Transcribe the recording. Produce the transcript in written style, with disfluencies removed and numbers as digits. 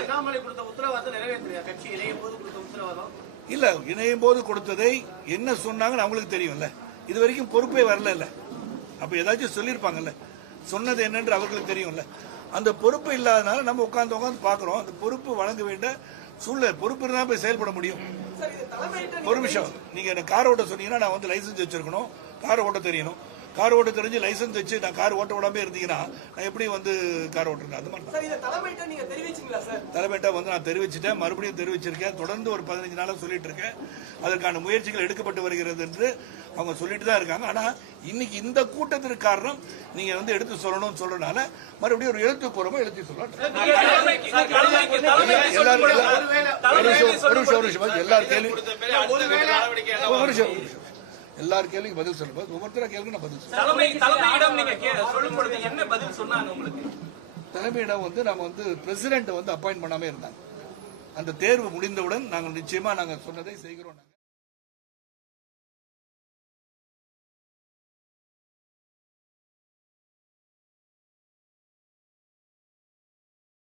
அண்ணாமலை கொடுத்த உத்தரவாதத்தை நிறைவேற்றியா கட்சி இணையும் போது கொடுத்த உத்தரவாதம் இல்ல, இணையும் போது கொடுத்ததை என்ன சொன்னாங்கன்னு அவங்களுக்கு தெரியும்ல. இது வரைக்கும் பொறுப்பே வரல இல்ல, அப்ப ஏதாச்சும் சொல்லிருப்பாங்கல்ல, சொன்னது என்னன்னு அவர்களுக்கு தெரியும்ல. அந்த பொறுப்பு இல்லாதனால நம்ம உட்கார்ந்து பாக்குறோம். அந்த பொறுப்பு வழங்க வேண்டிய சூழ்நிலை, பொறுப்பு இருந்தா போய் செயல்பட முடியும். ஒரு நிமிஷம், நீங்க எனக்கு கார் ஓட்ட சொன்னீங்கன்னா நான் வந்து லைசன்ஸ் வச்சிருக்கணும், கார் ஓட்ட தெரியணும். கார் ஓட்ட தெரிஞ்சு லைசன்ஸ் வச்சு நான் கார் ஓட்ட விடாம இருந்தீங்கன்னா நான் எப்படி வந்து கார் ஓட்டுறேன்? அது மாதிரி தலைமையிட்ட வந்து நான் தெரிவிச்சுட்டேன், மறுபடியும் தெரிவிச்சிருக்கேன். தொடர்ந்து ஒரு 15 நாளா சொல்லிட்டு இருக்கேன். அதற்கான முயற்சிகள் எடுக்கப்பட்டு வருகிறது என்று அவங்க சொல்லிட்டு தான் இருக்காங்க. ஆனா இன்னைக்கு இந்த கூட்டத்திற்கு காரணம் நீங்க வந்து எடுத்து சொல்லணும்னு சொல்றதுனால மறுபடியும் ஒரு எழுத்துப்பூர்வமா எழுதி சொல்லலாம். எல்லார் கேள்விக்கு பதில் சொல்லும்போது ஒவ்வொருத்தர கேள்வி நான் பதில் தலைமையிடம் வந்து நம்ம வந்து பிரசிடென்ட் வந்து அப்பாயிண்ட் பண்ணாம இருந்தாங்க. அந்த தேர்வு முடிந்தவுடன் நாங்கள் நிச்சயமா நாங்கள் சொன்னதை செய்கிறோம்.